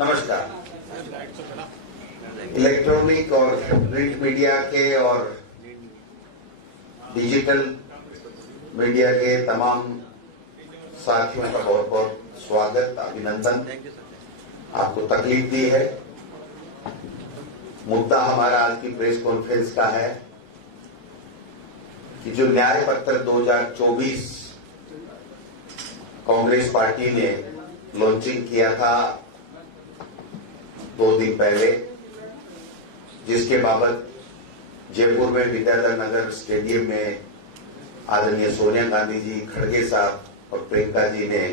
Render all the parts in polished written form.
नमस्कार। इलेक्ट्रॉनिक और print media के और डिजिटल मीडिया के तमाम साथियों का बहुत बहुत स्वागत, अभिनंदन। आपको तकलीफ दी है। मुद्दा हमारा आज की प्रेस कॉन्फ्रेंस का है कि जो न्याय पत्र 2024 कांग्रेस पार्टी ने लॉन्चिंग किया था 2 दिन पहले, जिसके बाबत जयपुर में विद्याधर नगर स्टेडियम में आदरणीय सोनिया गांधी जी, खड़गे साहब और प्रियंका जी ने,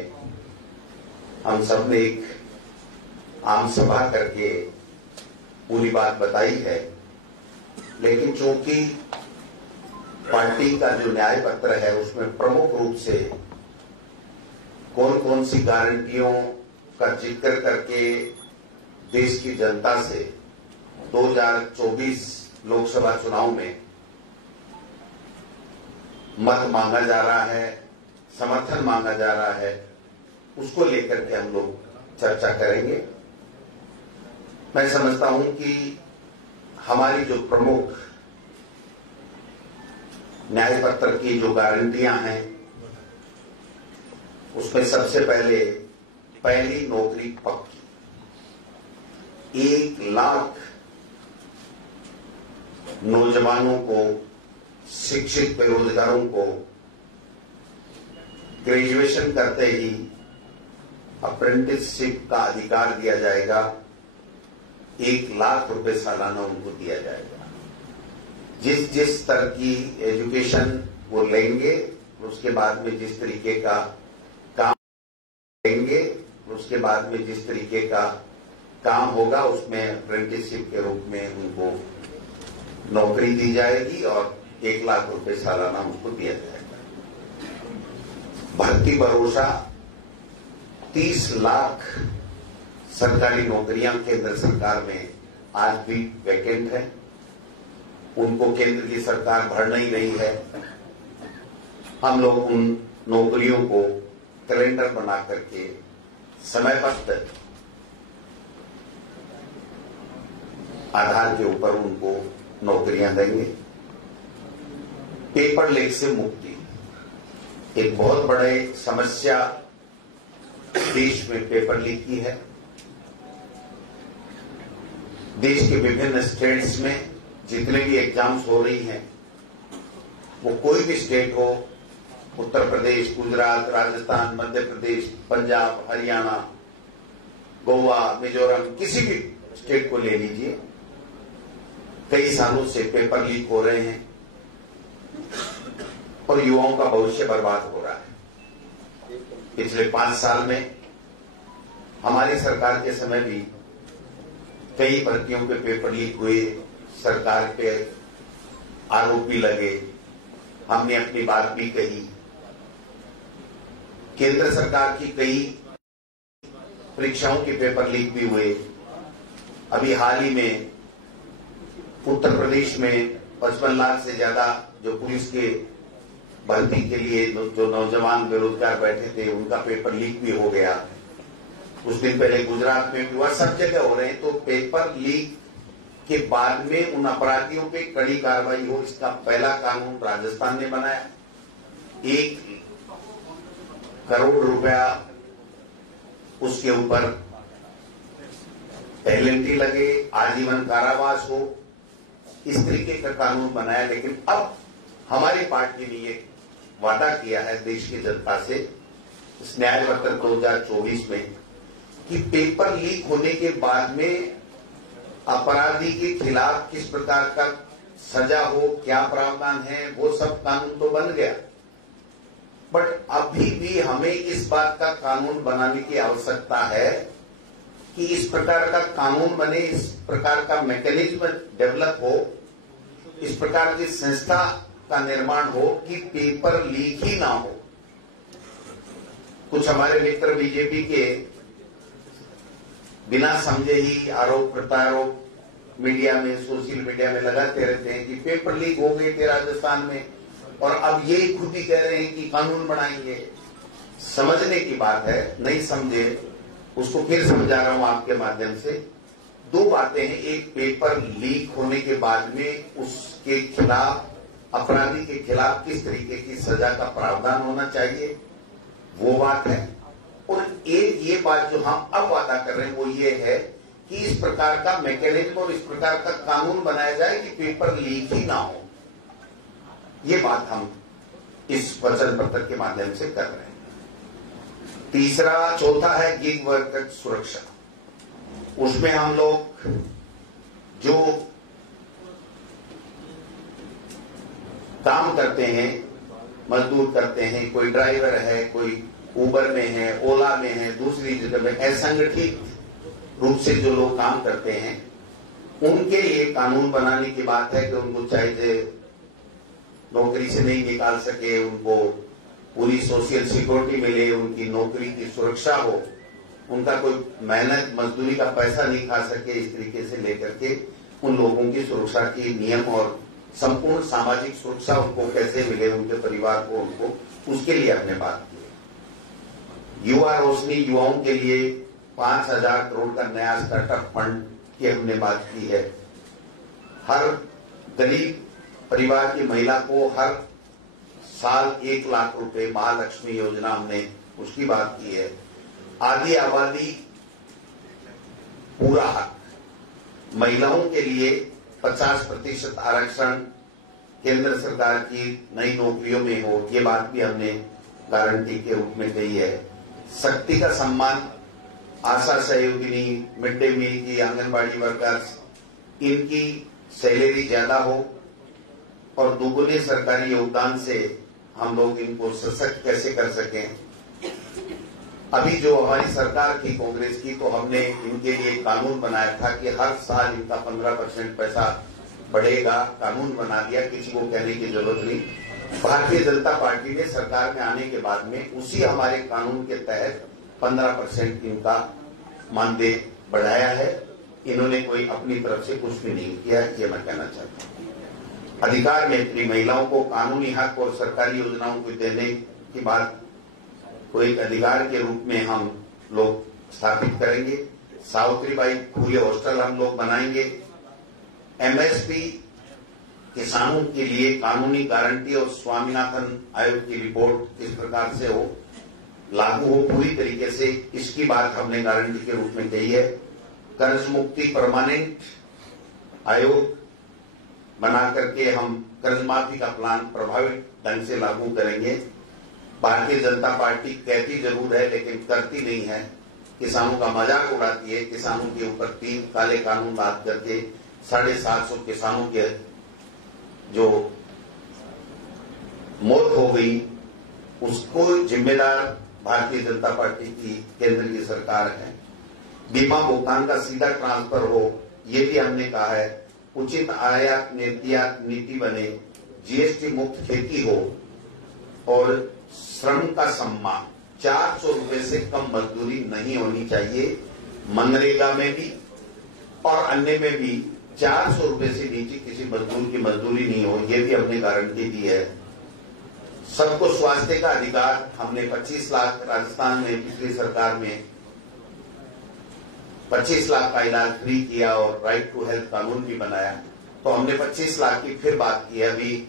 हम सब ने एक आम सभा करके पूरी बात बताई है। लेकिन चूंकि पार्टी का जो न्याय पत्र है उसमें प्रमुख रूप से कौन कौन सी गारंटियों का जिक्र करके देश की जनता से 2024 लोकसभा चुनाव में मत मांगा जा रहा है, समर्थन मांगा जा रहा है, उसको लेकर के हम लोग चर्चा करेंगे। मैं समझता हूं कि हमारी जो प्रमुख न्याय पत्र की जो गारंटियां हैं उसमें सबसे पहली नौकरी पक्की, 1 लाख नौजवानों को, शिक्षित बेरोजगारों को ग्रेजुएशन करते ही अप्रेंटिसशिप का अधिकार दिया जाएगा। 1 लाख रुपए सालाना उनको दिया जाएगा। जिस तरह की एजुकेशन वो लेंगे, उसके बाद में जिस तरीके का काम लेंगे, उसके बाद में जिस तरीके का काम होगा, उसमें अप्रेंटिसशिप के रूप में उनको नौकरी दी जाएगी और 1 लाख रुपए सालाना उनको दिया जाएगा। भर्ती भरोसा 30 लाख सरकारी नौकरियां केंद्र सरकार में आज भी वैकेंट है, उनको केंद्र की सरकार भर नहीं रही है। हम लोग उन नौकरियों को कैलेंडर बना करके समयबद्ध आधार के ऊपर उनको नौकरियां देंगे। पेपर लीक से मुक्ति एक बहुत बड़े समस्या देश में पेपर लीक की है। देश के विभिन्न स्टेट्स में जितने भी एग्जाम्स हो रही हैं, वो कोई भी स्टेट हो, उत्तर प्रदेश, गुजरात, राजस्थान, मध्य प्रदेश, पंजाब, हरियाणा, गोवा, मिजोरम, किसी भी स्टेट को ले लीजिए, कई सालों से पेपर लीक हो रहे हैं और युवाओं का भविष्य बर्बाद हो रहा है। पिछले 5 साल में हमारी सरकार के समय भी कई भर्तियों के पेपर लीक हुए, सरकार पे आरोप भी लगे, हमने अपनी बात भी कही। केंद्र सरकार की कई परीक्षाओं के पेपर लीक भी हुए। अभी हाल ही में उत्तर प्रदेश में 55 लाख से ज्यादा जो पुलिस के भर्ती के लिए जो नौजवान बेरोजगार बैठे थे, उनका पेपर लीक भी हो गया। कुछ दिन पहले गुजरात में भी हुआ, सब जगह हो रहे हैं। तो पेपर लीक के बाद में उन अपराधियों पे कड़ी कार्रवाई हो, इसका पहला कानून राजस्थान ने बनाया। 1 करोड़ रुपया उसके ऊपर पेनल्टी लगे, आजीवन कारावास हो, इस तरीके का कानून बनाया। लेकिन अब हमारी पार्टी ने ये वादा किया है देश की जनता से इस न्याय पत्र 2024 में कि पेपर लीक होने के बाद में अपराधी के खिलाफ किस प्रकार का सजा हो, क्या प्रावधान है, वो सब कानून तो बन गया। बट अभी भी हमें इस बात का कानून बनाने की आवश्यकता है कि इस प्रकार का कानून बने, इस प्रकार का मैकेनिज्म डेवलप हो, इस प्रकार की संस्था का निर्माण हो कि पेपर लीक ही ना हो। कुछ हमारे मित्र बीजेपी के बिना समझे ही आरोप प्रत्यारोप मीडिया में, सोशल मीडिया में लगाते रहते हैं कि पेपर लीक हो गए थे राजस्थान में और अब ये खुद ही कह रहे हैं कि कानून बनाएंगे। समझने की बात है, नहीं समझे उसको फिर समझा रहा हूं आपके माध्यम से। दो बातें हैं, एक पेपर लीक होने के बाद में उसके खिलाफ, अपराधी के खिलाफ किस तरीके की सजा का प्रावधान होना चाहिए, वो बात है। और एक ये बात जो हम अब वादा कर रहे हैं वो ये है कि इस प्रकार का मैकेनिज्म और इस प्रकार का कानून बनाया जाए कि पेपर लीक ही ना हो। ये बात हम इस वचन पत्र के माध्यम से कर रहे हैं। तीसरा, चौथा है गिग वर्कर सुरक्षा। उसमें हम लोग जो काम करते हैं, मजदूर करते हैं, कोई ड्राइवर है, कोई उबर में है, ओला में है, दूसरी जगह में असंगठित रूप से जो लोग काम करते हैं, उनके लिए कानून बनाने की बात है कि उनको चाहे नौकरी से नहीं निकाल सके, उनको पूरी सोशल सिक्योरिटी मिले, उनकी नौकरी की सुरक्षा हो, उनका कोई मेहनत मजदूरी का पैसा नहीं खा सके, इस तरीके से लेकर के उन लोगों की सुरक्षा की नियम और संपूर्ण सामाजिक सुरक्षा उनको कैसे मिले, उनके परिवार को, उनको, उसके लिए हमने बात की है। युवा रोशनी, युवाओं के लिए 5,000 करोड़ का नया स्टार्टअप फंड की हमने बात की है। हर गरीब परिवार की महिला को हर साल 1 लाख रुपए महालक्ष्मी योजना, हमने उसकी बात की है। आधी आबादी पूरा हक, महिलाओं के लिए 50% आरक्षण केंद्र सरकार की नई नौकरियों में हो, ये बात भी हमने गारंटी के रूप में कही है। शक्ति का सम्मान, आशा सहयोगिनी, मिड डे मील की, आंगनबाड़ी वर्कर्स, इनकी सैलरी ज्यादा हो और दोगुने सरकारी योगदान से हम लोग इनको सशक्त कैसे कर सकें। अभी जो हमारी सरकार थी कांग्रेस की, तो हमने इनके लिए कानून बनाया था कि हर साल इनका 15% पैसा बढ़ेगा, कानून बना दिया, किसी को कहने की जरूरत नहीं। भारतीय जनता पार्टी ने सरकार में आने के बाद में उसी हमारे कानून के तहत 15% इनका मानदेय बढ़ाया है। इन्होंने कोई अपनी तरफ से कुछ भी नहीं किया, ये मैं कहना चाहता हूं। अधिकार में महिलाओं को कानूनी हक और सरकारी योजनाओं को देने की बात को एक अधिकार के रूप में हम लोग स्थापित करेंगे। सावित्रीबाई फुले हॉस्टल हम लोग बनाएंगे। एमएसपी किसानों के लिए कानूनी गारंटी और स्वामीनाथन आयोग की रिपोर्ट इस प्रकार से हो, लागू हो पूरी तरीके से, इसकी बात हमने गारंटी के रूप में कही है। कर्ज मुक्ति परमानेंट आयोग बना करके हम कर्ज माफी का प्लान प्रभावित ढंग से लागू करेंगे। भारतीय जनता पार्टी कहती जरूर है लेकिन करती नहीं है, किसानों का मजाक उड़ाती है। किसानों के ऊपर 3 काले कानून लाद करके 750 किसानों के जो मौत हो गई, उसको जिम्मेदार भारतीय जनता पार्टी की केंद्र की सरकार है। बीमा भुगतान का सीधा ट्रांसफर हो, ये भी हमने कहा है। उचित आयात निर्यात नीति बने, जीएसटी मुक्त खेती हो और श्रम का सम्मान। 400 रुपए से कम मजदूरी नहीं होनी चाहिए, मनरेगा में भी और अन्य में भी 400 रुपए से नीचे किसी मजदूर की मजदूरी नहीं हो, ये भी हमने गारंटी दी है। सबको स्वास्थ्य का अधिकार, हमने 25 लाख, राजस्थान में पिछली सरकार में 25 लाख का इलाज फ्री किया और राइट टू हेल्थ कानून भी बनाया। तो हमने 25 लाख की फिर बात की। अभी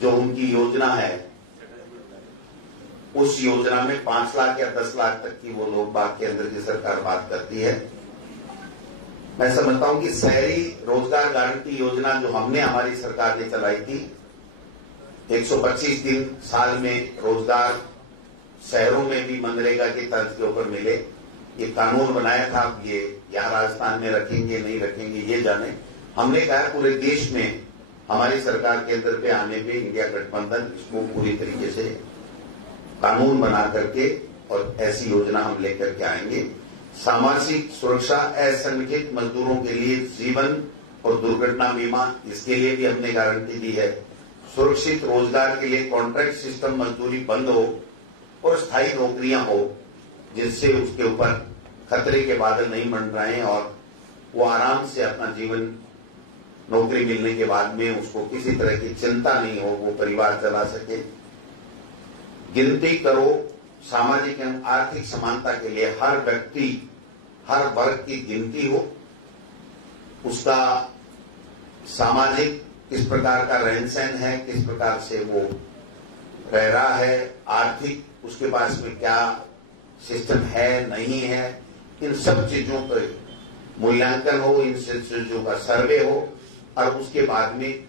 जो उनकी योजना है, उस योजना में 5 लाख या 10 लाख तक की वो लोग बात, केंद्र की सरकार बात करती है। मैं समझता हूं कि शहरी रोजगार गारंटी योजना जो हमने, हमारी सरकार ने चलाई थी, 125 दिन साल में रोजगार शहरों में भी मनरेगा के तर्ज के ऊपर मिले, ये कानून बनाया था। ये यहाँ राजस्थान में रखेंगे नहीं रखेंगे ये जाने। हमने कहा पूरे देश में हमारी सरकार केंद्र पे आने पे इंडिया गठबंधन इसको पूरी तरीके से कानून बना करके और ऐसी योजना हम लेकर के आएंगे। सामाजिक सुरक्षा, असंगठित मजदूरों के लिए जीवन और दुर्घटना बीमा, इसके लिए भी हमने गारंटी दी है। सुरक्षित रोजगार के लिए कॉन्ट्रैक्ट सिस्टम मजदूरी बंद हो और स्थायी नौकरियां हो, जिससे उसके ऊपर खतरे के बादल नहीं मंडराएं और वो आराम से अपना जीवन, नौकरी मिलने के बाद में उसको किसी तरह की चिंता नहीं हो, वो परिवार चला सके। गिनती करो, सामाजिक एवं आर्थिक समानता के लिए हर व्यक्ति, हर वर्ग की गिनती हो, उसका सामाजिक किस प्रकार का रहन सहन है, किस प्रकार से वो रह रहा है, आर्थिक उसके पास में क्या सिस्टम है नहीं है, इन सब चीजों पर मूल्यांकन हो, इन चीजों का सर्वे हो और उसके बाद में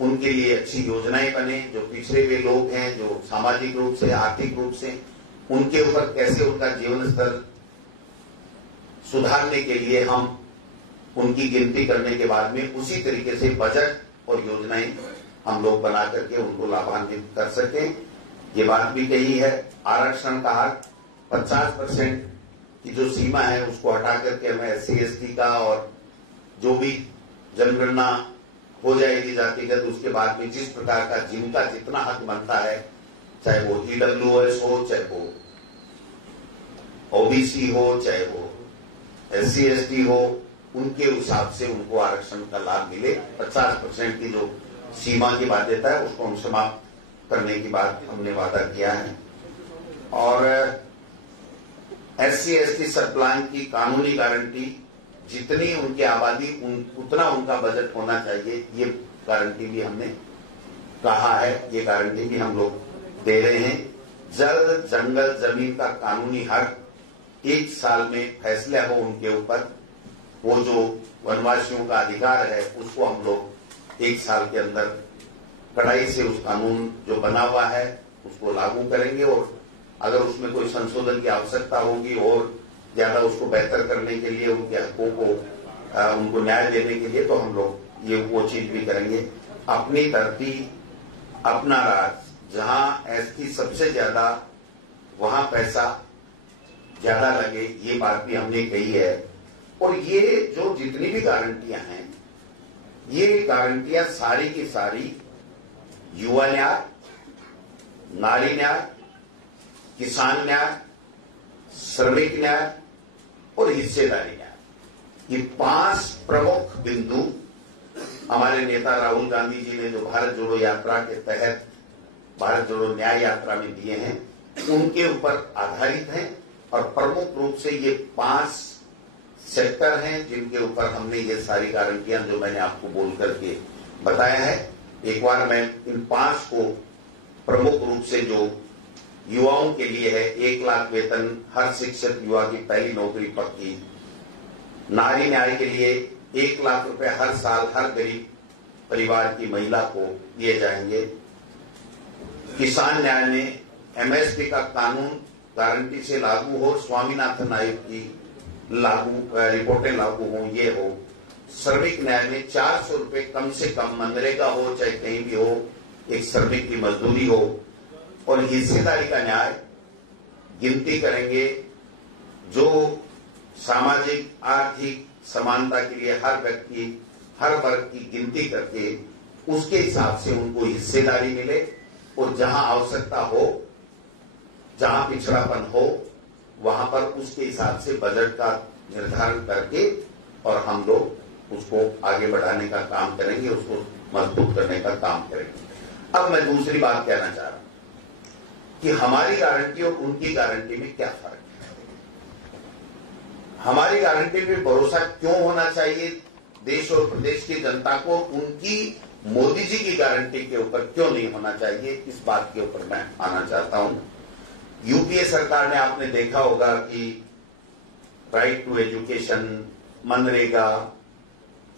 उनके लिए अच्छी योजनाएं बने। जो पिछड़े हुए लोग हैं, जो सामाजिक रूप से, आर्थिक रूप से, उनके ऊपर कैसे उनका जीवन स्तर सुधारने के लिए हम उनकी गिनती करने के बाद में उसी तरीके से बजट और योजनाएं हम लोग बना करके उनको लाभान्वित कर सकें। ये बात भी कही है, आरक्षण का हक 50% की जो सीमा है उसको हटा करके हमें SC/ST का और जो भी जनगणना हो जाएगी जातिगत, उसके बाद में जिस प्रकार का जिनका जितना हक बनता है, चाहे वो EWS हो, चाहे वो OBC हो, चाहे वो SC/ST हो, उनके हिसाब से उनको आरक्षण का लाभ मिले। 50% की जो सीमा की बाध्यता है उसको हम समाप्त करने की बात हमने वादा किया है। और SC/ST सब प्लान की कानूनी गारंटी, जितनी उनकी आबादी उतना उनका बजट होना चाहिए, ये गारंटी भी हमने कहा है, ये गारंटी भी हम लोग दे रहे हैं। जल, जंगल, जमीन का कानूनी हक 1 साल में फैसला हो उनके ऊपर, वो जो वनवासियों का अधिकार है उसको हम लोग 1 साल के अंदर कड़ाई से उस कानून जो बना हुआ है उसको लागू करेंगे। और अगर उसमें कोई संशोधन की आवश्यकता होगी और ज्यादा उसको बेहतर करने के लिए, उनके हकों को उनको न्याय देने के लिए, तो हम लोग ये वो चीज भी करेंगे। अपनी धरती, अपना राज, जहां ST सबसे ज्यादा वहां पैसा ज्यादा लगे, ये बात भी हमने कही है। और ये जो जितनी भी गारंटियां हैं, ये गारंटियां सारी की सारी युवा न्याय, नारी न्याय, किसान न्याय, श्रमिक न्याय और हिस्सेदारी न्याय, ये 5 प्रमुख बिंदु हमारे नेता राहुल गांधी जी ने जो भारत जोड़ो यात्रा के तहत भारत जोड़ो न्याय यात्रा में दिए हैं, उनके ऊपर आधारित हैं। और प्रमुख रूप से ये 5 सेक्टर हैं जिनके ऊपर हमने ये सारी गारंटियां जो मैंने आपको बोल करके बताया है। एक बार मैं इन 5 को प्रमुख रूप से जो युवाओं के लिए है, 1 लाख वेतन हर शिक्षित युवा की पहली नौकरी पक्की, नारी न्याय के लिए 1 लाख रुपए हर साल हर गरीब परिवार की महिला को दिए जाएंगे। किसान न्याय में MSP का कानून गारंटी से लागू हो, स्वामीनाथन आयोग की रिपोर्टें लागू हो, ये हो। श्रमिक न्याय में 400 रुपए कम से कम, मनरेगा हो चाहे कहीं भी हो, एक श्रमिक की मजदूरी हो। और हिस्सेदारी का न्याय, गिनती करेंगे जो सामाजिक आर्थिक समानता के लिए हर व्यक्ति, हर वर्ग की गिनती करके उसके हिसाब से उनको हिस्सेदारी मिले। और जहां आवश्यकता हो, जहां पिछड़ापन हो, वहां पर उसके हिसाब से बजट का निर्धारण करके और हम लोग उसको आगे बढ़ाने का काम करेंगे, उसको मजबूत करने का काम करेंगे। अब मैं दूसरी बात कहना चाह रहा हूं कि हमारी गारंटी और उनकी गारंटी में क्या फर्क है। हमारी गारंटी पे भरोसा क्यों होना चाहिए देश और प्रदेश की जनता को, उनकी मोदी जी की गारंटी के ऊपर क्यों नहीं होना चाहिए, इस बात के ऊपर मैं आना चाहता हूं। यूपीए सरकार ने, आपने देखा होगा कि right to education, MNREGA,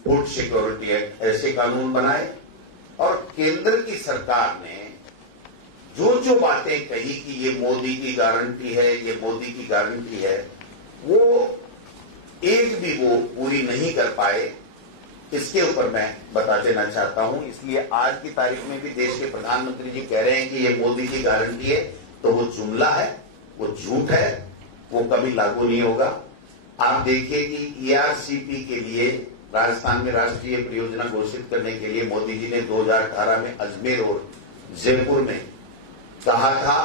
food security act, ऐसे कानून बनाए। और केंद्र की सरकार ने जो जो बातें कही कि ये मोदी की गारंटी है, ये मोदी की गारंटी है, वो एक भी वो पूरी नहीं कर पाए। इसके ऊपर मैं बता देना चाहता हूं। इसलिए आज की तारीख में भी देश के प्रधानमंत्री जी कह रहे हैं कि ये मोदी की गारंटी है, तो वो जुमला है, वो झूठ है, वो कभी लागू नहीं होगा। आप देखिए कि ERCP के लिए राजस्थान में राष्ट्रीय परियोजना घोषित करने के लिए मोदी जी ने 2018 में अजमेर और जयपुर में कहा था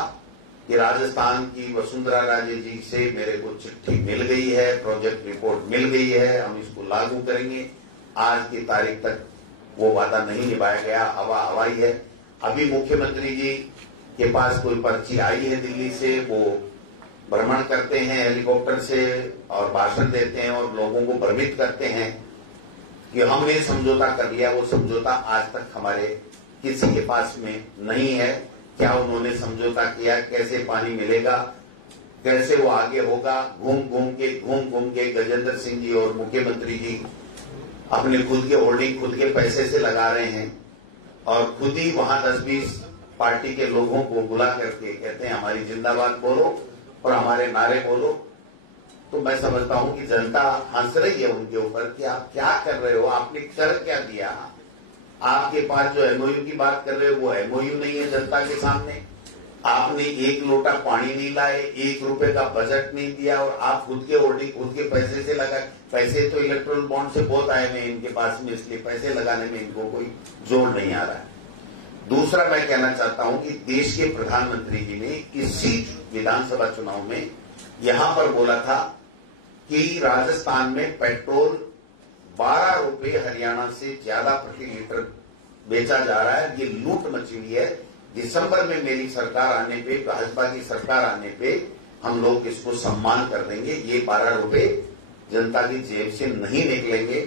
कि राजस्थान की वसुंधरा राजे जी से मेरे को चिट्ठी मिल गई है, प्रोजेक्ट रिपोर्ट मिल गई है, हम इसको लागू करेंगे। आज की तारीख तक वो वादा नहीं निभाया गया, हवा हवाई है। अभी मुख्यमंत्री जी के पास कोई पर्ची आई है दिल्ली से, वो भ्रमण करते हैं हेलीकॉप्टर से और भाषण देते हैं और लोगों को भ्रमित करते हैं कि हमने समझौता कर लिया। वो समझौता आज तक हमारे किसी के पास में नहीं है। क्या उन्होंने समझौता किया, कैसे पानी मिलेगा, कैसे वो आगे होगा, घूम घूम के गजेंद्र सिंह जी और मुख्यमंत्री जी अपने खुद के होल्डिंग खुद के पैसे से लगा रहे हैं और खुद ही वहां 10-20 पार्टी के लोगों को बुला करके कहते हैं हमारी जिंदाबाद बोलो और हमारे नारे बोलो। तो मैं समझता हूं कि जनता हंस रही है उनके ऊपर कि आप क्या कर रहे हो, आपने कर क्या दिया। आपके पास जो एमओयू की बात कर रहे हो वो एमओयू नहीं है जनता के सामने। आपने एक लोटा पानी नहीं लाए, 1 रुपए का बजट नहीं दिया और आप खुद के होल्डिंग खुद के पैसे से लगा। पैसे तो इलेक्ट्रल बॉन्ड से बहुत आए हैं इनके पास में, इसलिए पैसे लगाने में इनको कोई जोर नहीं आ रहा है। दूसरा मैं कहना चाहता हूं कि देश के प्रधानमंत्री जी ने इसी विधानसभा चुनाव में यहां पर बोला था कि राजस्थान में पेट्रोल 12 रुपए हरियाणा से ज्यादा प्रति लीटर बेचा जा रहा है। ये लूट मची हुई है। दिसंबर में मेरी सरकार आने पे, भाजपा की सरकार आने पे हम लोग इसको सम्मान कर देंगे। ये 12 रुपए जनता की जेब से नहीं निकलेंगे।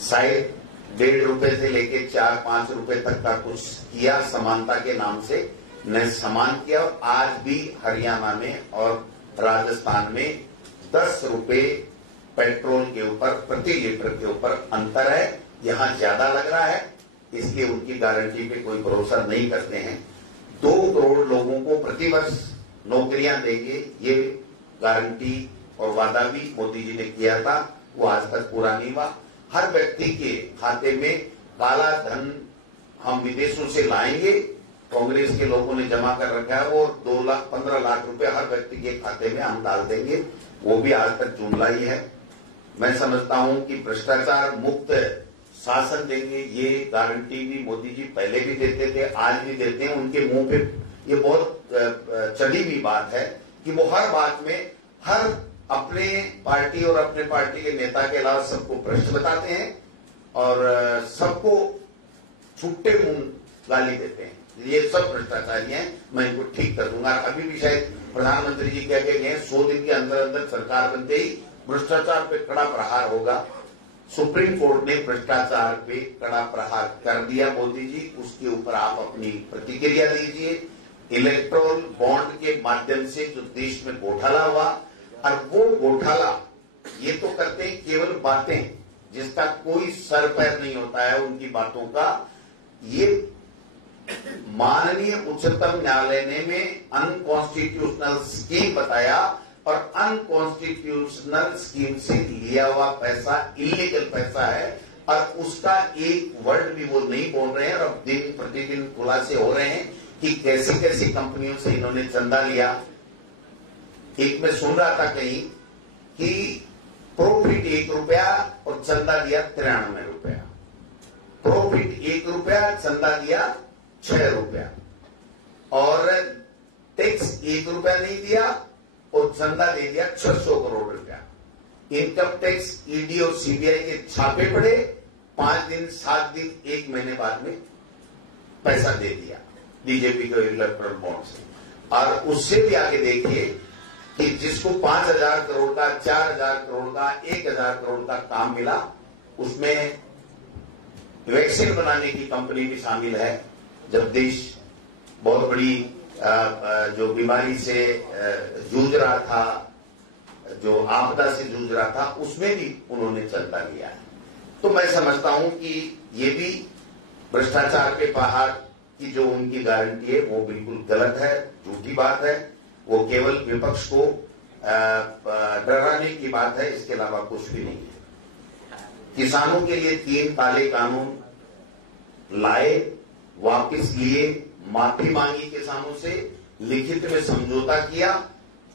शायद 1.5 रुपए से लेके 4-5 रुपए तक का कुछ किया समानता के नाम से, ने समान किया। और आज भी हरियाणा में और राजस्थान में 10 रुपए पेट्रोल के ऊपर प्रति लीटर के ऊपर अंतर है। यहां ज्यादा लग रहा है, इसलिए उनकी गारंटी पे कोई भरोसा नहीं करते हैं। 2 करोड़ लोगों को प्रतिवर्ष नौकरियां देंगे, ये गारंटी और वादा भी मोदी जी ने किया था, वो आज तक पूरा नहीं हुआ। हर व्यक्ति के खाते में काला धन हम विदेशों से लाएंगे, कांग्रेस के लोगों ने जमा कर रखा है, वो 2-15 लाख रुपए हर व्यक्ति के खाते में हम डाल देंगे, वो भी आज तक जुमला ही है। मैं समझता हूं कि भ्रष्टाचार मुक्त शासन देंगे, ये गारंटी भी मोदी जी पहले भी देते थे, आज भी देते हैं। उनके मुंह पे ये बहुत चढ़ी हुई बात है कि वो हर बात में हर अपने पार्टी और अपने पार्टी के नेता के अलावा सबको भ्रष्ट बताते हैं और सबको छुट्टे मुंह गाली देते हैं। ये सब भ्रष्टाचारी हैं, मैं इनको ठीक कर दूंगा। अभी भी शायद प्रधानमंत्री जी कह के गए 100 दिन के अंदर अंदर सरकार बनते ही भ्रष्टाचार पे कड़ा प्रहार होगा। सुप्रीम कोर्ट ने भ्रष्टाचार पे कड़ा प्रहार कर दिया मोदी जी, उसके ऊपर आप अपनी प्रतिक्रिया दीजिए। इलेक्ट्रोल बॉन्ड के माध्यम से जो देश में घोटाला हुआ, और वो घोटाला ये तो करते हैं केवल बातें, जिसका कोई सर पैर नहीं होता है उनकी बातों का। ये माननीय उच्चतम न्यायालय ने में अनकॉन्स्टिट्यूशनल स्कीम बताया और अनकॉन्स्टिट्यूशनल स्कीम से लिया हुआ पैसा इलीगल पैसा है और उसका एक वर्ड भी वो नहीं बोल रहे हैं। और अब दिन प्रतिदिन खुलासे हो रहे हैं कि कैसी कैसी कंपनियों से इन्होंने चंदा लिया। एक मैं सुन रहा था कहीं कि प्रॉफिट 1 रुपया और चंदा दिया 93 रुपया। प्रॉफिट 1 रुपया, चंदा दिया 6 रुपया और टैक्स 1 रुपया नहीं दिया और चंदा दे दिया 600 करोड़ रुपया। इनकम टैक्स, ईडी और सीबीआई के छापे पड़े, 5 दिन 7 दिन 1 महीने बाद में पैसा दे दिया बीजेपी को इलेक्ट्रल बॉन्ड से। और उससे भी आगे देखिए कि जिसको 5,000 करोड़ का, 4,000 करोड़ का, 1,000 करोड़ का काम मिला, उसमें वैक्सीन बनाने की कंपनी भी शामिल है। जब देश बहुत बड़ी जो बीमारी से जूझ रहा था, जो आपदा से जूझ रहा था, उसमें भी उन्होंने चंदा लिया है। तो मैं समझता हूं कि ये भी भ्रष्टाचार के पहाड़ की जो उनकी गारंटी है वो बिल्कुल गलत है, झूठी बात है। वो केवल विपक्ष को डराने की बात है, इसके अलावा कुछ भी नहीं है। किसानों के लिए 3 काले कानून लाए, वापस लिए, माफी मांगी किसानों से, लिखित में समझौता किया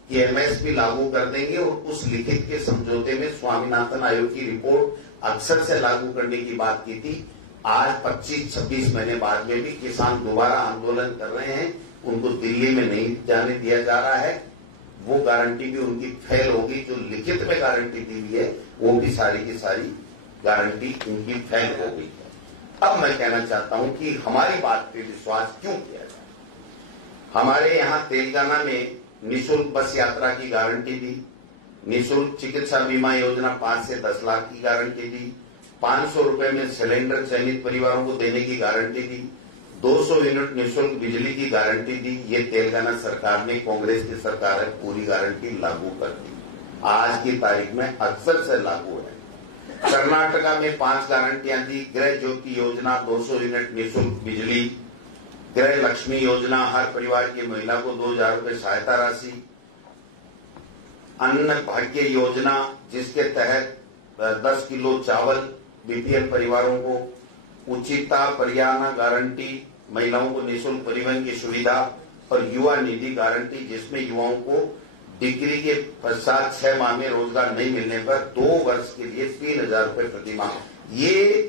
कि एमएसपी लागू कर देंगे और उस लिखित के समझौते में स्वामीनाथन आयोग की रिपोर्ट अक्सर से लागू करने की बात की थी। आज 25-26 महीने बाद में भी किसान दोबारा आंदोलन कर रहे हैं, उनको दिल्ली में नहीं जाने दिया जा रहा है। वो गारंटी भी उनकी फेल होगी, जो लिखित में गारंटी दी हुई है वो भी सारी की सारी गारंटी उनकी फेल हो गई है। अब मैं कहना चाहता हूं कि हमारी बात पे विश्वास क्यों किया जाए। हमारे यहाँ तेलंगाना में निःशुल्क बस यात्रा की गारंटी दी, निःशुल्क चिकित्सा बीमा योजना 5 से 10 लाख की गारंटी दी, 500 रुपए में सिलेंडर चयनित परिवारों को देने की गारंटी दी, 200 यूनिट निःशुल्क बिजली की गारंटी दी। ये तेलंगाना सरकार ने, कांग्रेस की सरकार है, पूरी गारंटी लागू कर दी। आज की तारीख में अक्सर से लागू है। कर्नाटका में 5 गारंटियां दी। गृह ज्योति योजना 200 यूनिट निःशुल्क बिजली, गृह लक्ष्मी योजना हर परिवार की महिला को 2000 रुपए सहायता राशि, अन्न भाग्य योजना जिसके तहत 10 किलो चावल बीपीएल परिवारों को, उचिता परियाना गारंटी, महिलाओं को निःशुल्क परिवहन की सुविधा, और युवा निधि गारंटी जिसमें युवाओं को डिग्री के पश्चात 6 माह में रोजगार नहीं मिलने पर 2 वर्ष के लिए 3000 रुपए प्रति माह। ये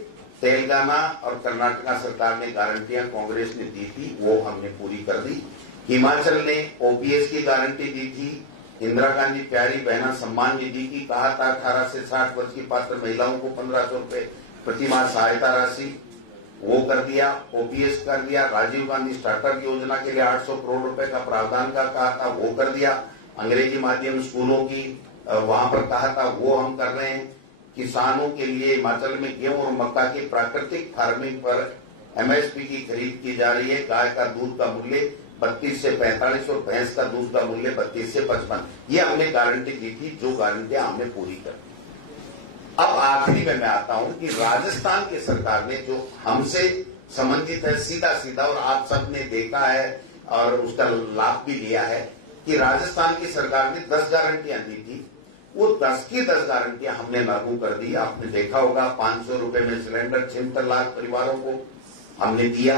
तेलंगाना और कर्नाटका सरकार ने गारंटियां कांग्रेस ने दी थी, वो हमने पूरी कर दी। हिमाचल ने ओपीएस की गारंटी दी थी, इंदिरा गांधी प्यारी बहना सम्मान निधि की कहा था 18 से 60 वर्ष की पात्र महिलाओं को 1500 रुपए प्रति माह सहायता राशि, वो कर दिया, ओपीएस कर दिया। राजीव गांधी स्टार्टअप योजना के लिए 800 करोड़ रुपए का प्रावधान का कहा था, वो कर दिया। अंग्रेजी माध्यम स्कूलों की वहां पर कहा था, वो हम कर रहे हैं। किसानों के लिए हिमाचल में गेहूं और मक्का की प्राकृतिक फार्मिंग पर एमएसपी की खरीद की जा रही है। गाय का दूध का मूल्य 32 से 45 और भैंस का दूध का मूल्य 32 से 55। ये हमने गारंटी दी थी, जो गारंटियां हमने पूरी कर दी। अब आखिरी में मैं आता हूं कि राजस्थान की सरकार ने, जो हमसे संबंधित है सीधा सीधा, और आप सबने देखा है और उसका लाभ भी लिया है, कि राजस्थान की सरकार ने 10 गारंटियां दी थी। वो 10 की 10 गारंटियां हमने लागू कर दी। आपने देखा होगा 500 रुपए में सिलेंडर 76 लाख परिवारों को हमने दिया।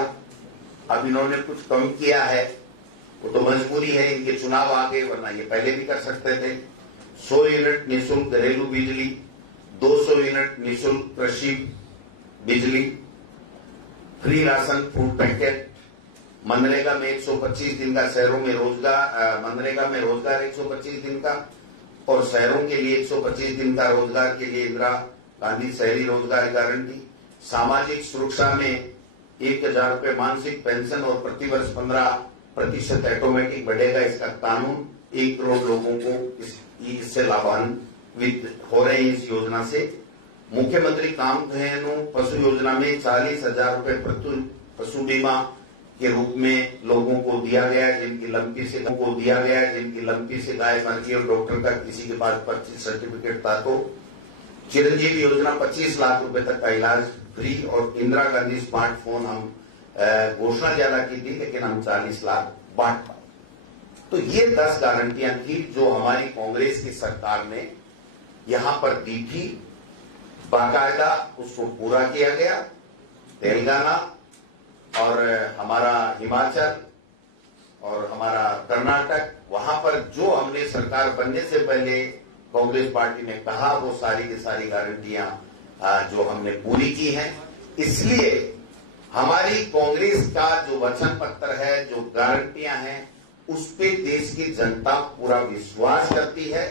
अब इन्होंने कुछ कम किया है, वो तो मजबूरी है, इनके चुनाव आ गए, वरना ये पहले भी कर सकते थे। 100 यूनिट निःशुल्क घरेलू बिजली, 200 यूनिट निःशुल्क कृषि बिजली, free ration food packet, MNREGA में 125 दिन का शहरों में रोजगार, मनरेगा में रोजगार 125 दिन का, और शहरों के लिए 125 दिन का रोजगार के लिए इंदिरा गांधी शहरी रोजगार गारंटी। सामाजिक सुरक्षा में 1000 रुपए मानसिक पेंशन और प्रतिवर्ष 15% ऑटोमेटिक बढ़ेगा इसका कानून। 1 करोड़ लोगों को इससे लाभान्वित हो रहे हैं इस योजना से। मुख्यमंत्री कामधेनु पशु योजना में 40,000 रुपए पशु बीमा के रूप में लोगों को दिया गया है, जिनकी लंपी से गाय मर गई और डॉक्टर का किसी के पास 25 सर्टिफिकेट था। तो चिरंजीवी योजना 25 लाख रुपए तक का इलाज फ्री, और इंदिरा गांधी स्मार्टफोन हम घोषणा ज्यादा की थी, लेकिन हम 40 लाख बांट पाए। तो ये 10 गारंटियां थी जो हमारी कांग्रेस की सरकार ने यहां पर दी थी। बाकायदा उसको पूरा किया गया। तेलंगाना और हमारा हिमाचल और हमारा कर्नाटक, वहां पर जो हमने सरकार बनने से पहले कांग्रेस पार्टी ने कहा, वो सारी की सारी गारंटियां जो हमने पूरी की हैं। इसलिए हमारी कांग्रेस का जो वचन पत्र है, जो गारंटियां हैं, उस पे देश की जनता पूरा विश्वास करती है।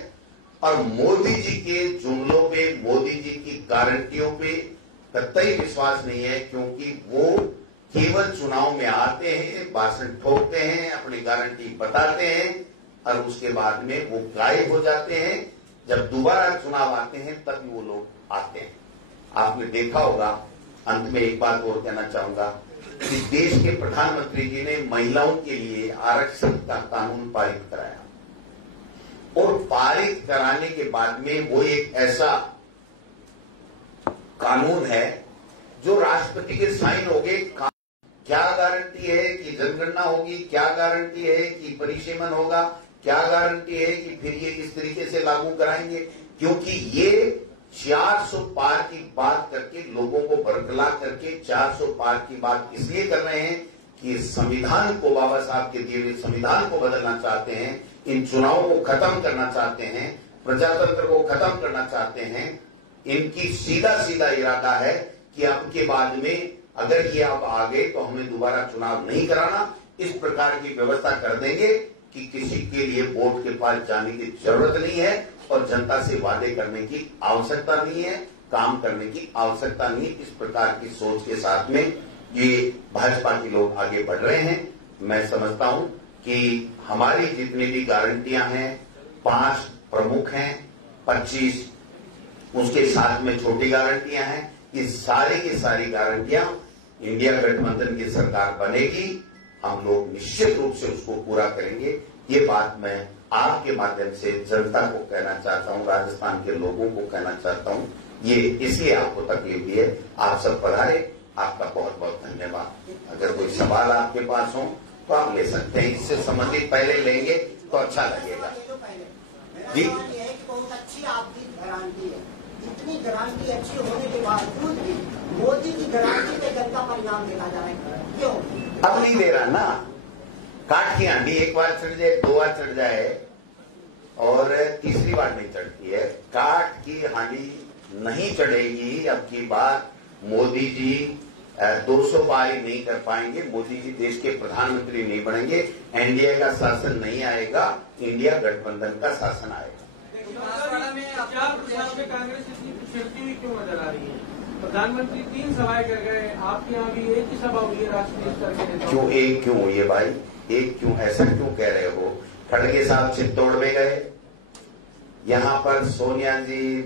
और मोदी जी के जुमलों पे, मोदी जी की गारंटियों पे कतई विश्वास नहीं है, क्योंकि वो केवल चुनाव में आते हैं, भाषण ठोकते हैं, अपनी गारंटी बताते हैं, और उसके बाद में वो गायब हो जाते हैं। जब दोबारा चुनाव आते हैं तभी वो लोग आते हैं। आपने देखा होगा। अंत में एक बात और कहना चाहूंगा कि देश के प्रधानमंत्री जी ने महिलाओं के लिए आरक्षण का कानून पारित कराया, और पारित कराने के बाद में वो एक ऐसा कानून है जो राष्ट्रपति के साइन हो गए। क्या गारंटी है कि जनगणना होगी, क्या गारंटी है कि परिसीमन होगा, क्या गारंटी है कि फिर ये इस तरीके से लागू कराएंगे? क्योंकि ये 400 पार की बात करके, लोगों को बरगला करके 400 पार की बात इसलिए कर रहे हैं कि संविधान को, बाबा साहब के दिए हुए संविधान को बदलना चाहते हैं, इन चुनावों को खत्म करना चाहते हैं, प्रजातंत्र को खत्म करना चाहते हैं। इनकी सीधा सीधा इरादा है कि अब के बाद में अगर ये आप आ गए तो हमें दोबारा चुनाव नहीं कराना। इस प्रकार की व्यवस्था कर देंगे कि किसी के लिए वोट के पास जाने की जरूरत नहीं है, और जनता से वादे करने की आवश्यकता नहीं है, काम करने की आवश्यकता नहीं। इस प्रकार की सोच के साथ में ये भाजपा के लोग आगे बढ़ रहे हैं। मैं समझता हूं कि हमारी जितनी भी गारंटियां हैं 5 प्रमुख हैं, 25 उसके साथ में छोटी गारंटियां हैं। ये सारी की सारी गारंटियां इंडिया गठबंधन की सरकार बनेगी, हम लोग निश्चित रूप से उसको पूरा करेंगे। ये बात मैं आपके माध्यम से जनता को कहना चाहता हूं, राजस्थान के लोगों को कहना चाहता हूं। ये इसलिए आपको तकलीफ दी है। आप सब पधारे, आपका बहुत बहुत धन्यवाद। अगर कोई सवाल आपके पास हो तो आप ले सकते हैं, इससे संबंधित पहले लेंगे तो अच्छा लगेगा। जी, बहुत अच्छी आपकी गारंटी है। इतनी गारंटी अच्छी होने के बावजूद भी मोदी की गारंटी पे जनता परिणाम देखा जा रहा है, क्यों? अब नहीं दे रहा ना। काट की आंधी एक बार चढ़ जाए, 2 बार चढ़ जाए और तीसरी बार नहीं चढ़ती है। काट की हांडी नहीं चढ़ेगी। अब की बार मोदी जी 200 पार ही नहीं कर पाएंगे। मोदी जी देश के प्रधानमंत्री नहीं बनेंगे। एनडीए का शासन नहीं आएगा, इंडिया गठबंधन का शासन आएगा। कांग्रेस इतनी पिछड़ती हुई क्यों नजर आ रही है? प्रधानमंत्री 3 सभाएं कर गए, आपके यहाँ भी एक ही सभा हुई है राष्ट्रीय स्तर के। क्यों एक क्यों हुई है भाई? एक क्यों? ऐसा क्यों कह रहे हो? खड़गे साहब चित्तौड़ में गए, यहां पर सोनिया जी,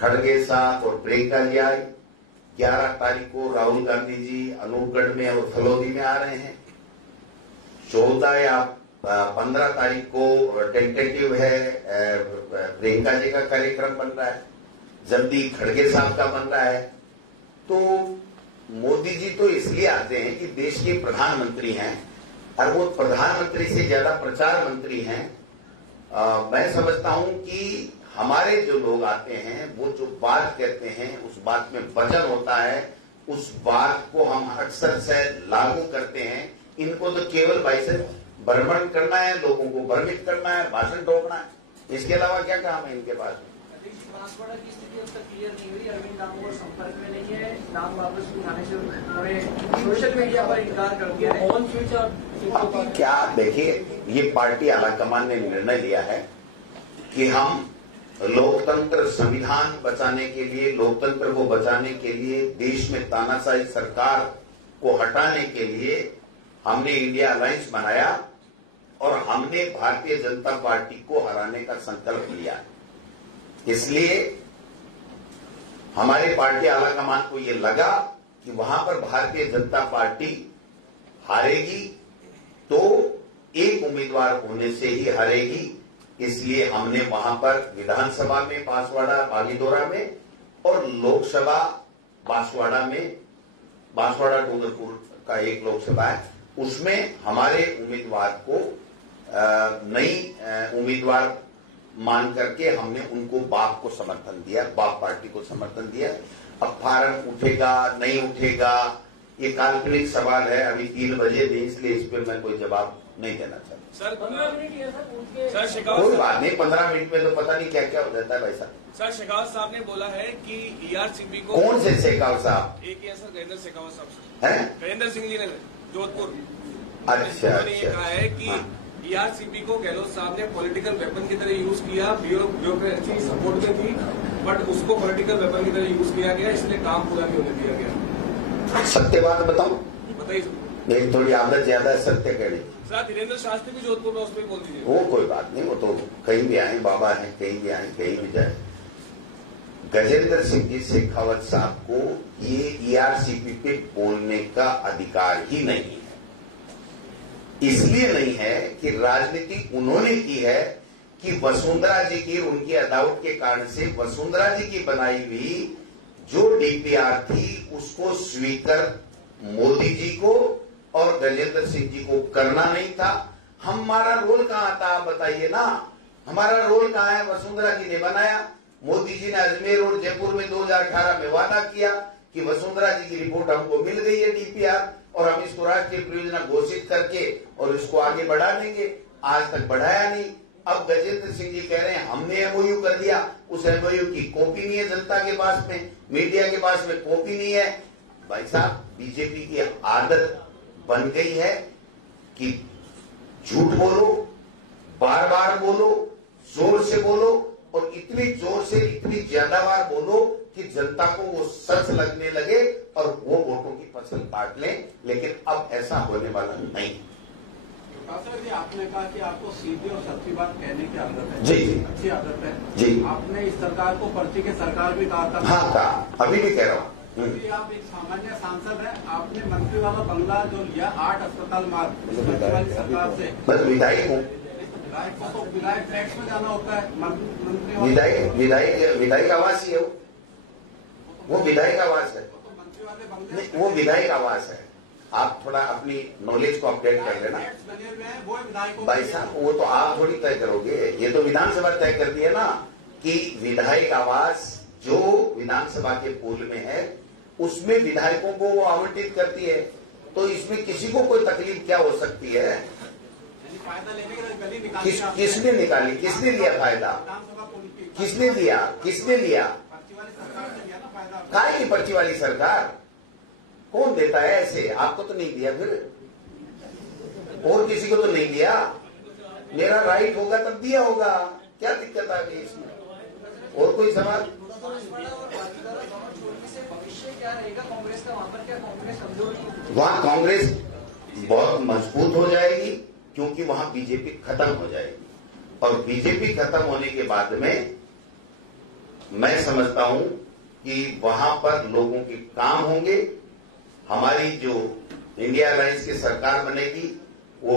खड़गे साहब और प्रियंका जी आई। 11 तारीख को राहुल गांधी जी अनूपगढ़ में और फलौदी में आ रहे हैं। 14 या 15 तारीख को टेंटेटिव है, प्रियंका जी का कार्यक्रम बन रहा है, जल्दी खड़गे साहब का बन रहा है। तो मोदी जी तो इसलिए आते हैं कि देश के प्रधानमंत्री हैं और वो प्रधानमंत्री से ज्यादा प्रचार मंत्री हैं। मैं समझता हूं कि हमारे जो लोग आते हैं वो जो बात कहते हैं उस बात में वजन होता है, उस बात को हम अक्सर से लागू करते हैं। इनको तो केवल भ्रमण करना है, लोगों को भ्रमित करना है, भाषण ठोकना है, इसके अलावा क्या काम है इनके पास? बांसवाड़ा की स्थिति अब तक क्लियर नहीं हुई। अरविंद दामोदर संपर्क में नहीं है, नाम वापस उठाने से उन्होंने सोशल मीडिया पर इनकार कर दिया है। ऑन फ्यूचर क्या देखिए, ये पार्टी आलाकमान ने निर्णय लिया है कि हम लोकतंत्र, संविधान बचाने के लिए, लोकतंत्र को बचाने के लिए, देश में तानाशाही सरकार को हटाने के लिए हमने इंडिया अलायंस बनाया और हमने भारतीय जनता पार्टी को हराने का संकल्प लिया। इसलिए हमारी पार्टी आलाकमान को यह लगा कि वहां पर भारतीय जनता पार्टी हारेगी तो एक उम्मीदवार होने से ही हारेगी। इसलिए हमने वहां पर विधानसभा में बांसवाड़ा, बागीदोरा में और लोकसभा बांसवाड़ा में, बांसवाड़ा डूंगरपुर का एक लोकसभा है, उसमें हमारे उम्मीदवार को नई उम्मीदवार मान करके हमने उनको बाप को समर्थन दिया, बाप पार्टी को समर्थन दिया। अब फार्म उठेगा नहीं उठेगा ये काल्पनिक सवाल है, अभी 3 बजे नहीं, इसलिए इस पर मैं कोई जवाब नहीं देना चाहता। सर 15 मिनट ही है सर, कोई बात नहीं, 15 मिनट में तो पता नहीं क्या क्या हो जाता है भाई साहब। सर शेखावत साहब ने बोला है कि ईआरसीपी को, कौन से शेखावत साहब? एक ही है सर, गजेंद्र शेखावत साहब है, गजेंद्र सिंह जी ने जोधपुर। अच्छा, उन्होंने ये कहा है कि ईआरसीपी को गहलोत साहब ने पॉलिटिकल वेपन की तरह यूज किया। ब्यूरोक्रेसी सपोर्ट में थी बट उसको पॉलिटिकल वेपन की तरह यूज किया गया, इसलिए काम पूरा नहीं होने दिया गया। सत्य बात बताओ, बताइए। मेरी थोड़ी आदत ज्यादा है सत्य कहने। सर धीरेन्द्र शास्त्री भी जोधपुर में उसमें बोल दीजिए। वो कोई बात नहीं, वो तो कहीं भी आए, बाबा है, कहीं भी आए, कहीं भी जाए। गजेंद्र सिंह जी शेखावत साहब को ये ईआरसीपी पे बोलने का अधिकार ही नहीं है। इसलिए नहीं है कि राजनीति उन्होंने की है कि वसुंधरा जी की, उनकी अदावत के कारण से वसुंधरा जी की बनाई हुई जो डीपीआर थी उसको स्वीकार मोदी जी को और गजेंद्र सिंह जी को करना नहीं था। हमारा रोल कहां था बताइए ना, हमारा रोल कहां है? वसुंधरा जी ने बनाया, मोदी जी ने अजमेर और जयपुर में 2018 में वादा किया कि वसुंधरा जी की रिपोर्ट हमको मिल गई है डीपीआर और हम इसको राष्ट्रीय परियोजना घोषित करके और इसको आगे बढ़ा देंगे। आज तक बढ़ाया नहीं। अब गजेंद्र सिंह जी कह रहे हैं हमने एमओयू कर दिया, उस एमओयू की कॉपी नहीं है जनता के पास में, मीडिया के पास में कॉपी नहीं है। भाई साहब, बीजेपी की आदत बन गई है कि झूठ बोलो, बार बार बोलो, जोर से बोलो और इतनी जोर से इतनी ज्यादा बार बोलो कि जनता को वो सच लगने लगे और वो वोटों की फसल काट लें। लेकिन अब ऐसा होने वाला नहीं। आपने कहा कि आपको सीधी और सच्ची बात कहने की आदत है। जी अच्छी आदत है जी। आपने इस सरकार को पर्ची की सरकार भी कहा था। हाँ कहा, अभी भी कह रहा हूँ। क्योंकि आप एक सामान्य सांसद हैं, आपने मंत्री वाला बंगला जो लिया 8 अस्पताल मार्ग सरकार से। बस विधायक हूँ। विधायक को तो विधायक टैक्स में जाना होता है, मंत्री विधायक आवास ही है वो विधायक आवास है, मंत्री वाले बंगले वो विधायक आवास है। आप थोड़ा अपनी नॉलेज को अपडेट कर लेना बने हुए हैं, वो विधायकों भाई साहब। वो तो आप थोड़ी तय करोगे, ये तो विधानसभा तय कर दी है ना कि विधायक आवास जो विधानसभा के पूल में है उसमें विधायकों को वो आवंटित करती है। तो इसमें किसी को कोई तकलीफ क्या हो सकती है? फायदा लेने के लिए गली निकाली किसने निकाली? किसने लिया फायदा? किसने लिया? किसने लिया? पर्ची वाली सरकार से लिया ना फायदा। काय की पर्ची वाली सरकार? कौन देता है ऐसे? आपको तो नहीं दिया, फिर और किसी को तो नहीं दिया। मेरा राइट होगा तब दिया होगा, क्या दिक्कत आ गई इसमें? और कोई सवाल? भविष्य क्या रहेगा कांग्रेस का वहाँ पर? क्या कांग्रेस कमजोर? वहां कांग्रेस बहुत मजबूत हो जाएगी क्योंकि वहां बीजेपी खत्म हो जाएगी, और बीजेपी खत्म होने के बाद में मैं समझता हूं कि वहां पर लोगों के काम होंगे। हमारी जो इंडिया अलायंस की सरकार बनेगी वो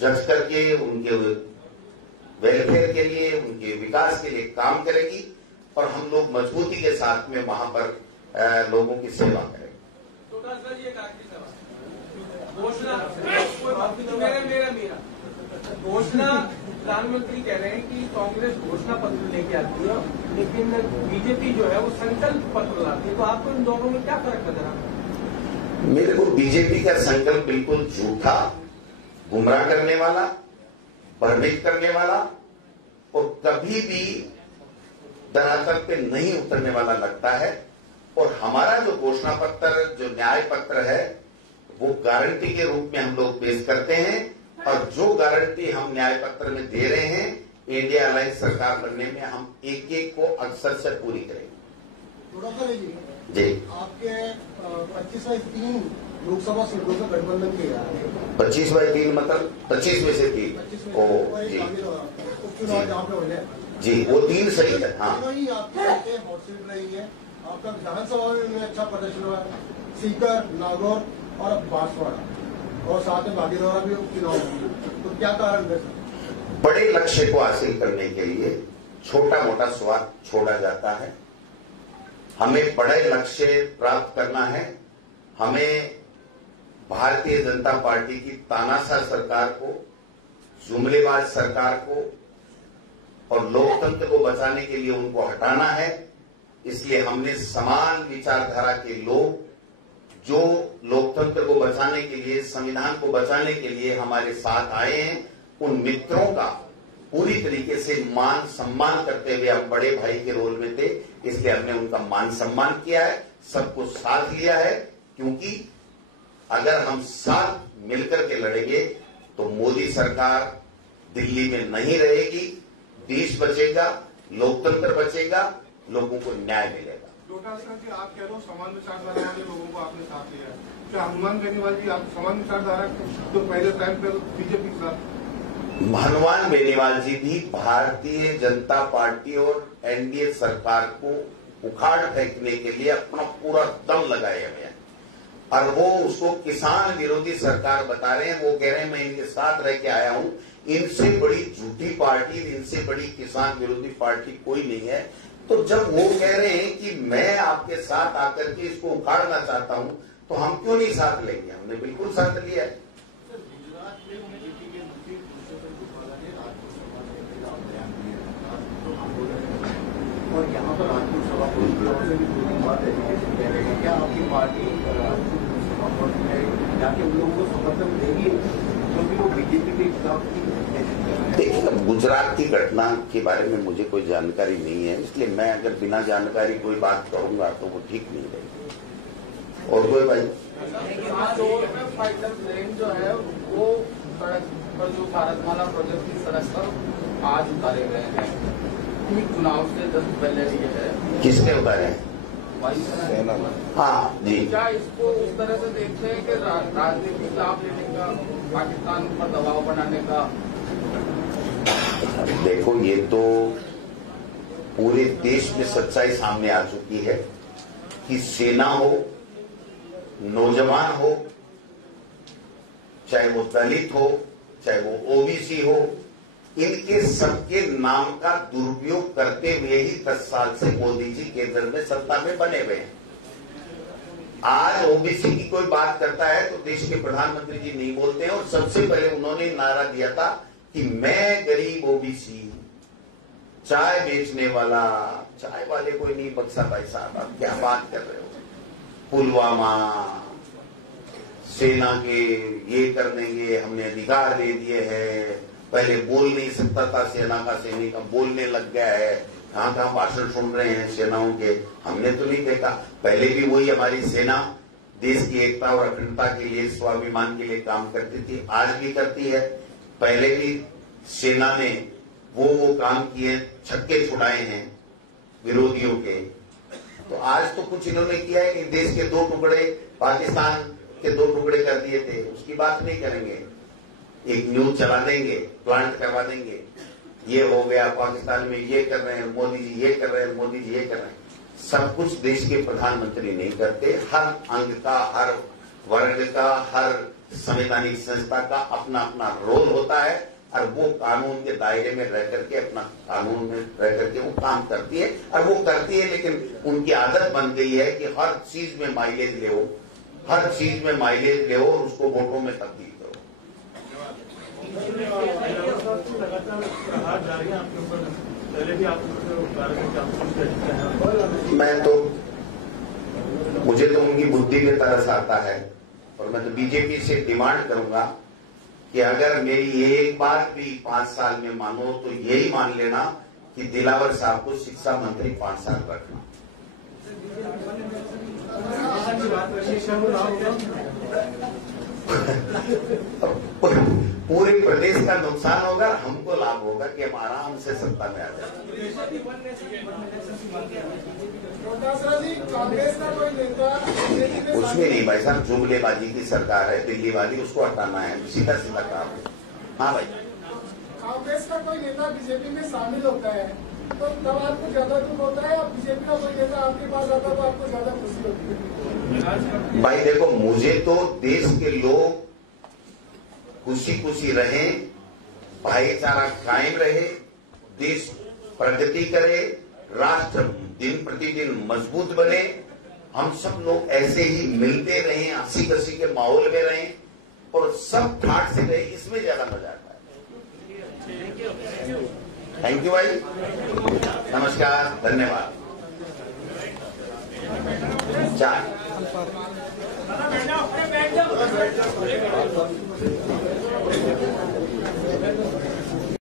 जज करके उनके वेलफेयर के लिए, उनके विकास के लिए काम करेगी, और हम लोग मजबूती के साथ में वहां पर लोगों की सेवा करेंगे। घोषणा प्रधानमंत्री कह रहे हैं कि कांग्रेस घोषणा पत्र लेके आती है, लेकिन बीजेपी जो है वो संकल्प पत्र लाती है। तो आपको इन दोनों में क्या फर्क नजर आता है? मेरे को बीजेपी का संकल्प बिल्कुल झूठा, गुमराह करने वाला, भ्रमित करने वाला और कभी भी धरातल पे नहीं उतरने वाला लगता है। और हमारा जो घोषणा पत्र, जो न्याय पत्र है, वो गारंटी के रूप में हम लोग पेश करते हैं, और जो गारंटी हम न्याय पत्र में दे रहे हैं इंडिया अलायंस सरकार बनने में हम एक एक को अक्सर से पूरी करेंगे। थोड़ा सा जी, आपके 25/3 लोकसभा सीटों का गठबंधन किया है। 25/3 मतलब 25 में से 3। 25 ओ में जी उपचुनाव जहाँ पे हो जाए जी, वो 3 सही है। हाँ, तीनों ही आपके हॉट सीट रही है। आपका विधानसभा में अच्छा प्रदर्शन हुआ, सीकर, नागौर और अब बांसवाड़ा, और साथ में भागीरथी भी उपचुनाव हुए। तो क्या कारण है? बड़े लक्ष्य को हासिल करने के लिए छोटा मोटा स्वार्थ छोड़ा जाता है। हमें बड़े लक्ष्य प्राप्त करना है। हमें भारतीय जनता पार्टी की तानाशाह सरकार को, जुमलेबाज सरकार को और लोकतंत्र को बचाने के लिए उनको हटाना है। इसलिए हमने समान विचारधारा के लोग जो लोकतंत्र को बचाने के लिए, संविधान को बचाने के लिए हमारे साथ आए हैं, उन मित्रों का पूरी तरीके से मान सम्मान करते हुए, हम बड़े भाई के रोल में थे इसलिए हमने उनका मान सम्मान किया है, सबको साथ लिया है। क्योंकि अगर हम साथ मिलकर के लड़ेंगे तो मोदी सरकार दिल्ली में नहीं रहेगी, देश बचेगा, लोकतंत्र बचेगा, लोगों को न्याय मिलेगा। डोटासरा जी, आप कह रहे हो समान विचारधारा वाले लोगों को आपने साथ लिया है, क्या हनुमान बेनीवाल जी आप समान विचारधारा तो पहले टाइम पर बीजेपी के साथ? हनुमान बेनीवाल जी भी भारतीय जनता पार्टी और एनडीए सरकार को उखाड़ फेंकने के लिए अपना पूरा दम लगाए हुए हैं, और वो उसको किसान विरोधी सरकार बता रहे हैं। वो कह रहे हैं मैं इनके साथ रह के आया हूं, इनसे बड़ी झूठी पार्टी, इनसे बड़ी किसान विरोधी पार्टी कोई नहीं है। तो जब वो कह रहे हैं कि मैं आपके साथ आकर के इसको उखाड़ना चाहता हूं, तो हम क्यों नहीं साथ लेंगे? हमने बिल्कुल साथ लिया है। और यहाँ पर राजपूत सभा से भी बात है, क्या आपकी पार्टी जाके उन लोगों को समर्थन देगी क्योंकि वो बीजेपी के खिलाफ? देखिए, गुजरात की घटना के बारे में मुझे कोई जानकारी नहीं है, इसलिए मैं अगर बिना जानकारी कोई बात करूंगा तो वो ठीक नहीं रहेगी। और कोई भाई फाइटर प्लेन जो है वो सड़क पर, जो भारतमाला प्रोजेक्ट की सड़क पर आज उतारे गए हैं, चुनाव से 10 पहले ये है। किसने उतारे हैं? हाँ जी। क्या इसको उस तरह से देखते हैं कि राजनीतिक लाभ लेने का, पाकिस्तान पर दबाव बनाने का देखो, ये तो पूरे देश में सच्चाई सामने आ चुकी है कि सेना हो, नौजवान हो, चाहे वो दलित हो, चाहे वो ओबीसी हो, इनके सबके नाम का दुरुपयोग करते हुए ही 10 साल से मोदी जी केंद्र में सत्ता में बने हुए हैं। आज ओबीसी की कोई बात करता है तो देश के प्रधानमंत्री जी नहीं बोलते हैं, और सबसे पहले उन्होंने नारा दिया था कि मैं गरीब ओबीसी, चाय बेचने वाला, चाय वाले कोई नहीं बक्सा भाई साहब, आप क्या बात कर रहे हो। पुलवामा, सेना के ये कर देंगे, हमने अधिकार दे दिए हैं, पहले बोल नहीं सकता था सेना का सैनिक, अब बोलने लग गया है, कहां कहां भाषण सुन रहे हैं सेनाओं के, हमने तो नहीं देखा। पहले भी वही हमारी सेना देश की एकता और अखंडता के लिए, स्वाभिमान के लिए काम करती थी, आज भी करती है। पहले भी सेना ने वो काम किए, छक्के छुड़ाए हैं विरोधियों के। तो आज तो कुछ इन्होंने किया है कि देश के 2 टुकड़े, पाकिस्तान के 2 टुकड़े कर दिए थे, उसकी बात नहीं करेंगे। एक न्यूज चला देंगे, प्लांट करवा देंगे, ये हो गया पाकिस्तान में, ये कर रहे हैं मोदी जी, ये कर रहे हैं मोदी जी, ये कर रहे हैं। सब कुछ देश के प्रधानमंत्री नहीं करते। हर अंग का, हर वर्ग का, हर संवैधानिक संस्था का अपना अपना रोल होता है, और वो कानून के दायरे में रह करके, अपना कानून में रह करके वो काम करती है, और वो करती है। लेकिन उनकी आदत बन गई है कि हर चीज में माइलेज ले, हर चीज में माइलेज ले और उसको वोटों में तब्दील करो। मैं तो, मुझे तो उनकी बुद्धि में तरस आता है, और मैं तो बीजेपी से डिमांड करूंगा कि अगर मेरी एक बात भी 5 साल में मानो तो यही मान लेना कि दिलावर साहब को शिक्षा मंत्री 5 साल रखना। पूरे प्रदेश का नुकसान होगा, हमको लाभ होगा कि हम आराम से सत्ता में आ जाए। कुछ भी नहीं भाई साहब, जुमलेबाजी की सरकार है दिल्ली वाली, उसको हटाना है, सीधा सीधा काम है। हाँ भाई, कांग्रेस का कोई नेता बीजेपी में शामिल होता है तो तब आपको ज्यादा दुख होता है, और बीजेपी का कोई नेता आपके पास आता है तो आपको ज्यादा खुशी होती है? भाई देखो, मुझे तो देश के लोग खुशी खुशी रहे, भाईचारा कायम रहे, देश प्रगति करे, राष्ट्र दिन प्रतिदिन मजबूत बने, हम सब लोग ऐसे ही मिलते रहे, हंसी खुशी के माहौल में रहे, और सब ठाट से रहे, इसमें ज्यादा मजा आता है। थैंक यू भाई, नमस्कार, धन्यवाद। चाय